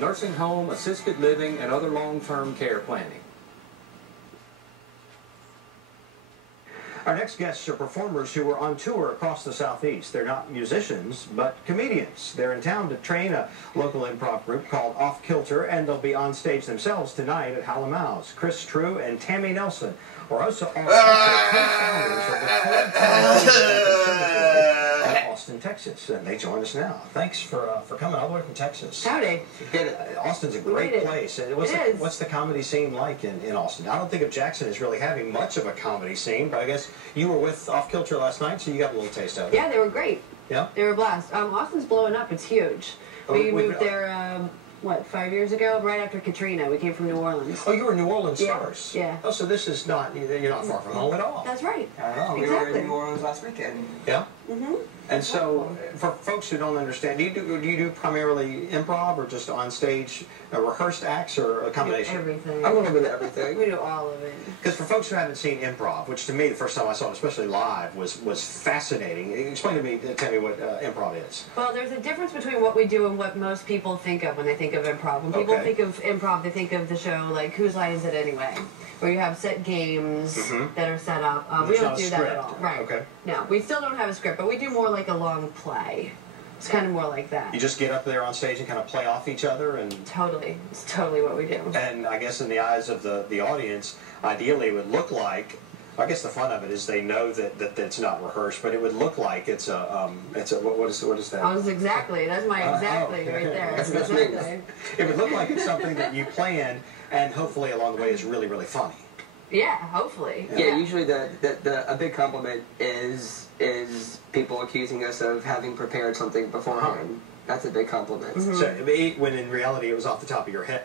nursing home, assisted living, and other long-term care planning. Our next guests are performers who are on tour across the Southeast. They're not musicians, but comedians. They're in town to train a local improv group called Off Kilter, and they'll be on stage themselves tonight at Howlin' Chris True and Tami Nelson are also co-founders of the in Austin, Texas, and they join us now. Thanks for coming all the way from Texas. Howdy. Austin's a great place. What's the comedy scene like in Austin? I don't think of Jackson as really having much of a comedy scene, but I guess you were with Off Kilter last night, so you got a little taste of it. Yeah, they were great. Yeah? They were a blast. Austin's blowing up. It's huge. We moved there, what, 5 years ago? Right after Katrina. We came from New Orleans. Oh, you were in New Orleans first? Yeah. Oh, so this is not, you're not far from home at all. That's right. Oh, we were in New Orleans last weekend. Yeah? Mm-hmm. And so, for folks who don't understand, do you do primarily improv or just on stage, rehearsed acts, or a combination? Everything. A little bit of everything. We do all of it. Because for folks who haven't seen improv, which to me the first time I saw it, especially live, was fascinating. Explain to me, tell me what improv is. Well, there's a difference between what we do and what most people think of when they think of improv. When people think of improv, they think of the show like Whose Line Is It Anyway? Where you have set games that are set up. We don't do that at all. Right. Okay. No, we still don't have a script, but we do more like a long play. It's kind of more like that. You just get up there on stage and kind of play off each other and... Totally. It's totally what we do. And I guess in the eyes of the audience, ideally it would look like, I guess the fun of it is they know that it's not rehearsed, but it would look like it's a what is that? Oh, that's exactly. That's my exactly right there. That's exactly. It would look like it's something that you planned, and hopefully along the way is really, really funny. Yeah, hopefully. Yeah, usually a big compliment is people accusing us of having prepared something beforehand. That's a big compliment. So when in reality it was off the top of your head.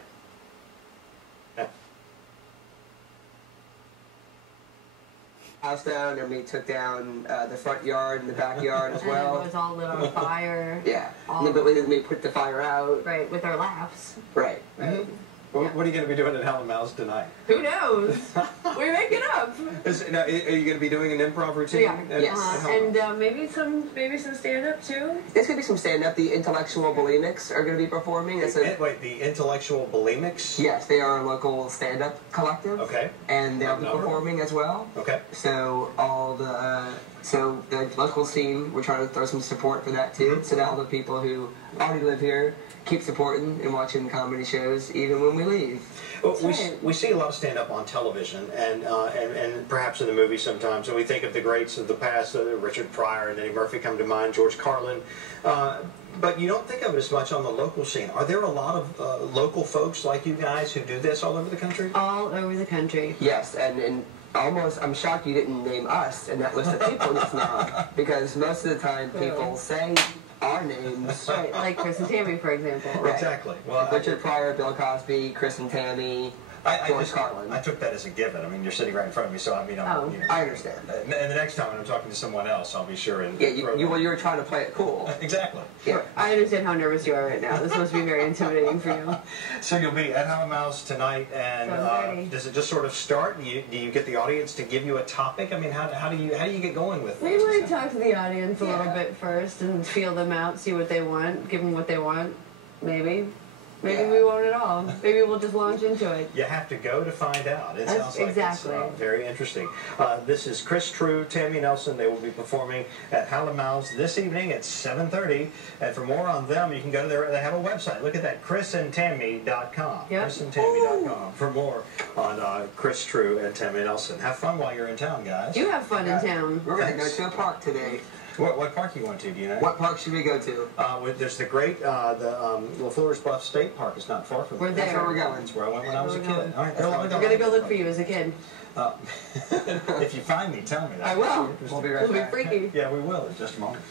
House down, and we took down the front yard and the backyard as well. And it was all lit on fire. Yeah, but we put the fire out. Right, with our laughs. Right. What are you going to be doing at Howlin' tonight? Who knows? We make it up. Are you going to be doing an improv routine? Yes. And maybe some stand-up too. There's going to be some stand-up. The Intellectual Bulimics are going to be performing. Wait, the Intellectual Bulimics? Yes, they are a local stand-up collective. Okay. And they'll be performing as well. Okay. So the local scene, we're trying to throw some support for that too. So that all the people who already live here keep supporting and watching comedy shows even when we leave. Well, we see a lot of stand-up on television and perhaps in the movies sometimes, and we think of the greats of the past, Richard Pryor and Eddie Murphy come to mind, George Carlin, but you don't think of it as much on the local scene. Are there a lot of local folks like you guys who do this all over the country? All over the country. Yes, and almost, I'm shocked you didn't name us in that list of people just now, because most of the time people say our names. Right, like Chris and Tami, for example. Right. Exactly. Well, Richard Pryor, Bill Cosby, Chris and Tami, George Carlin. I took that as a given. I mean, you're sitting right in front of me, so I mean, I understand. And the next time when I'm talking to someone else, I'll be sure and... Yeah, you were trying to play it cool. Exactly. Yeah. I understand how nervous you are right now. This must be very intimidating for you. So you'll be at Howlin' tonight, and does it just sort of start? Do you get the audience to give you a topic? I mean, how do you get going with We this? might talk to the audience a little bit first and feel them out, see what they want, give them what they want. Maybe. Maybe we won't at all. Maybe we'll just launch into it. You have to go to find out. It sounds like it's very interesting. This is Chris True, Tami Nelson. They will be performing at Howlin' this evening at 7:30. And for more on them, you can go to they have a website. Look at that, chrisandtami.com. Yep. chrisandtami.com for more on Chris True and Tami Nelson. Have fun while you're in town, guys. You have fun in town. We're going to go to a park today. What park you went to, do you know? What park should we go to? There's the great, La Flores Bluff State Park. It's not far from We're there. That's where we're going. That's where I went when I was a kid. All right, we're going to go look for you as a kid. If you find me, tell me that. I will. We'll be right back. We'll be freaky. Yeah, we will in just a moment.